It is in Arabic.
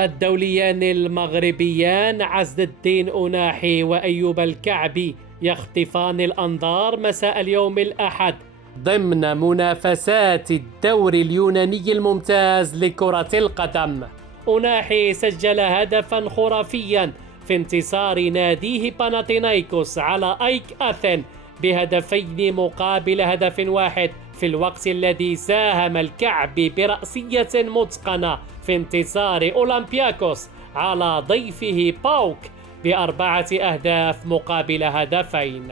الدوليان المغربيان عزل الدين أناحي وأيوب الكعبي يخطفان الأنظار مساء اليوم الأحد ضمن منافسات الدوري اليوناني الممتاز لكرة القدم. أناحي سجل هدفا خرافيا في انتصار ناديه باناثينايكوس على أيك أثن بهدفين مقابل هدف واحد، في الوقت الذي ساهم الكعبي برأسية متقنة في انتصار أولمبياكوس على ضيفه باوك ب4 أهداف مقابل هدفين.